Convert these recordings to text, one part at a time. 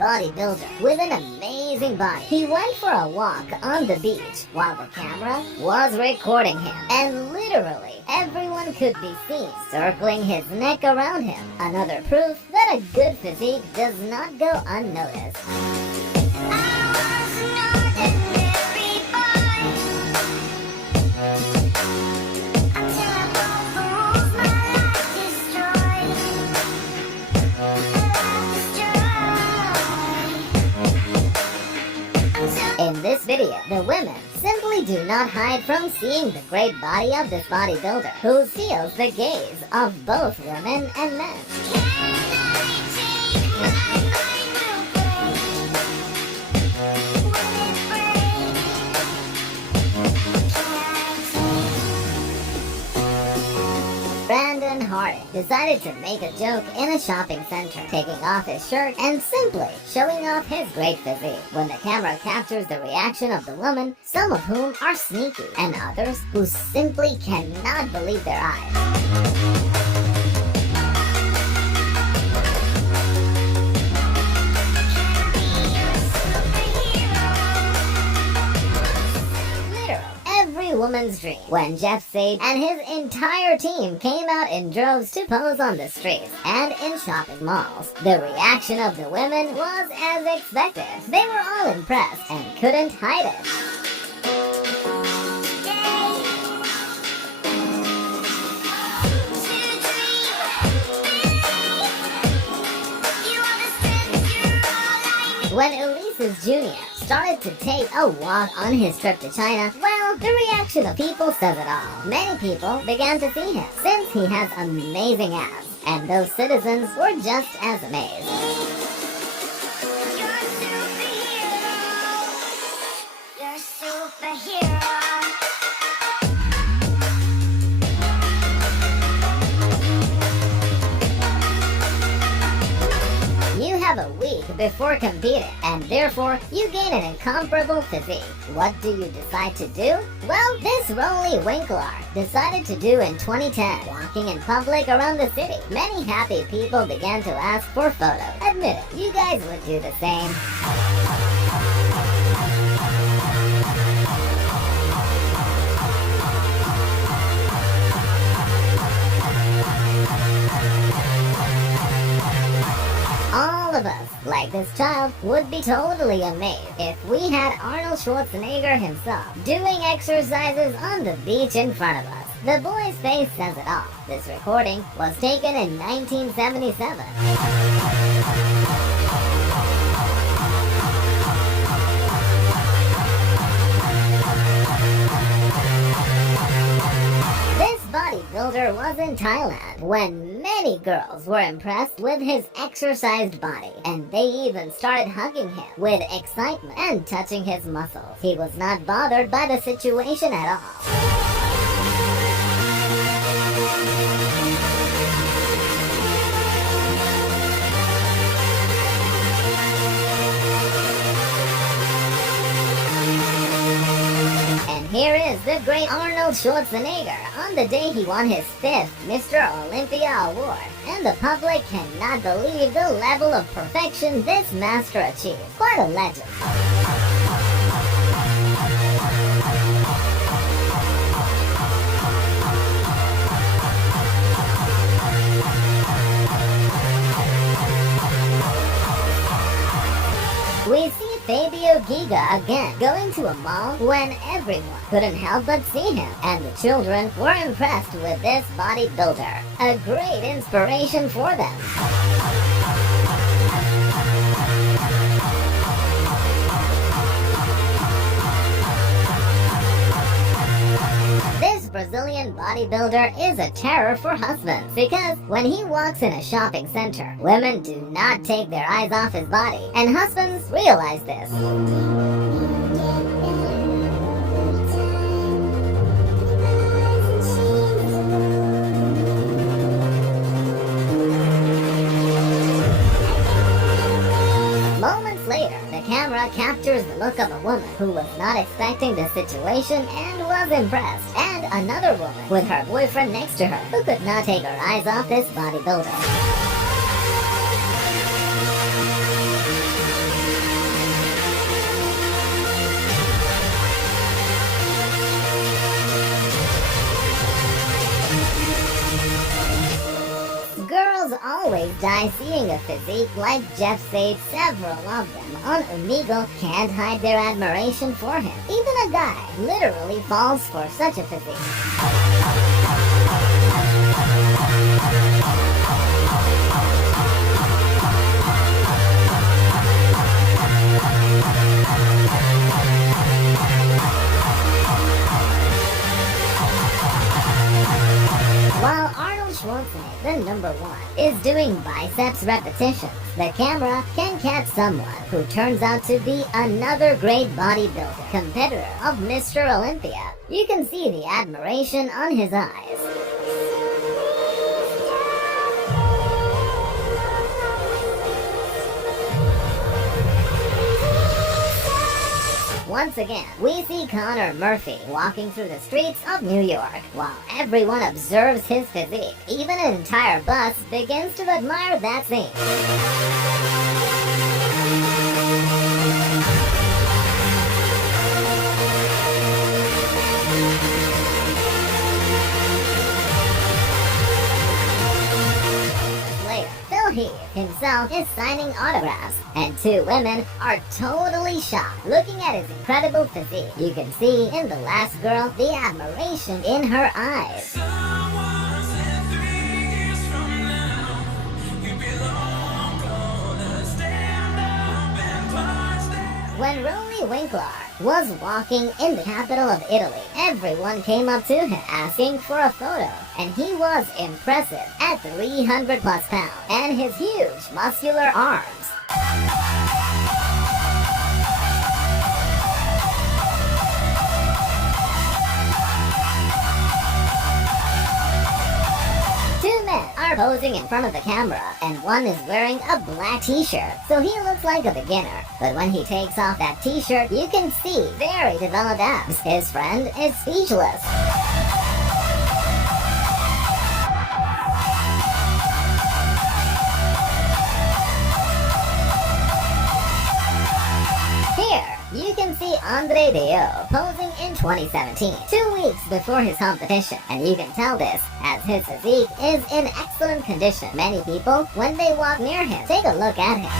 bodybuilder with an amazing body. He went for a walk on the beach while the camera was recording him, and literally everyone could be seen circling his neck around him. Another proof that a good physique does not go unnoticed. In this video, the women simply do not hide from seeing the great body of this bodybuilder, who seals the gaze of both women and men. Decided to make a joke in a shopping center, taking off his shirt and simply showing off his great physique. When the camera captures the reaction of the woman, some of whom are sneaky and others who simply cannot believe their eyes. Woman's dream when Jeff Sage and his entire team came out in droves to pose on the streets and in shopping malls. The reaction of the women was as expected. They were all impressed and couldn't hide it. When Ulysses Jr. started to take a walk on his trip to China, well, the reaction of people says it all. Many people began to see him, since he has amazing abs, and those citizens were just as amazed. You're a superhero. A week before competing, and therefore you gain an incomparable physique. What do you decide to do? Well, this Rolly Winkler decided to do in 2010, walking in public around the city. Many happy people began to ask for photos. Admit it, you guys would do the same. All of us, like this child, would be totally amazed if we had Arnold Schwarzenegger himself doing exercises on the beach in front of us. The boy's face says it all. This recording was taken in 1977. Bodybuilder was in Thailand when many girls were impressed with his exercised body, and they even started hugging him with excitement and touching his muscles. He was not bothered by the situation at all. Here is the great Arnold Schwarzenegger on the day he won his 5th Mr. Olympia award, and the public cannot believe the level of perfection this master achieved. Quite a legend. We see Fabio Giga again going to a mall when everyone couldn't help but see him, and the children were impressed with this bodybuilder. A great inspiration for them. This Brazilian bodybuilder is a terror for husbands because when he walks in a shopping center, women do not take their eyes off his body, and husbands realize this. Moments later, the camera captures the look of a woman who was not expecting the situation and was impressed, and another woman with her boyfriend next to her who could not take her eyes off this bodybuilder. die seeing a physique like Jeff Sage. Several of them on Omegle can't hide their admiration for him. Even a guy literally falls for such a physique. While Arnold Schwarzenegger, the number one, is doing biceps repetitions, the camera can catch someone who turns out to be another great bodybuilder, competitor of Mr. Olympia. You can see the admiration on his eyes. Once again, we see Connor Murphy walking through the streets of New York. While everyone observes his physique, even an entire bus begins to admire that scene. He himself is signing autographs, and two women are totally shocked looking at his incredible physique. You can see in the last girl the admiration in her eyes. When Rolly Winkler was walking in the capital of Italy, everyone came up to him asking for a photo, and he was impressive at 300 plus pounds and his huge muscular arms. Two men are posing in front of the camera, and one is wearing a black t-shirt, so he looks like a beginner. But when he takes off that t-shirt, you can see very developed abs. His friend is speechless. Here, you can see Andre Dio posing in 2017, 2 weeks before his competition, and you can tell this as his physique is in excellent condition. Many people, when they walk near him, take a look at him.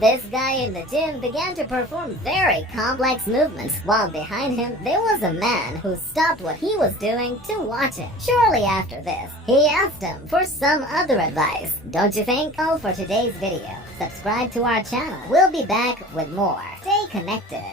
This guy in the gym began to perform very complex movements, while behind him there was a man who stopped what he was doing to watch him. Shortly after this, he asked him for some other advice. Don't you think? Oh, for today's video, subscribe to our channel. We'll be back with more. Stay connected.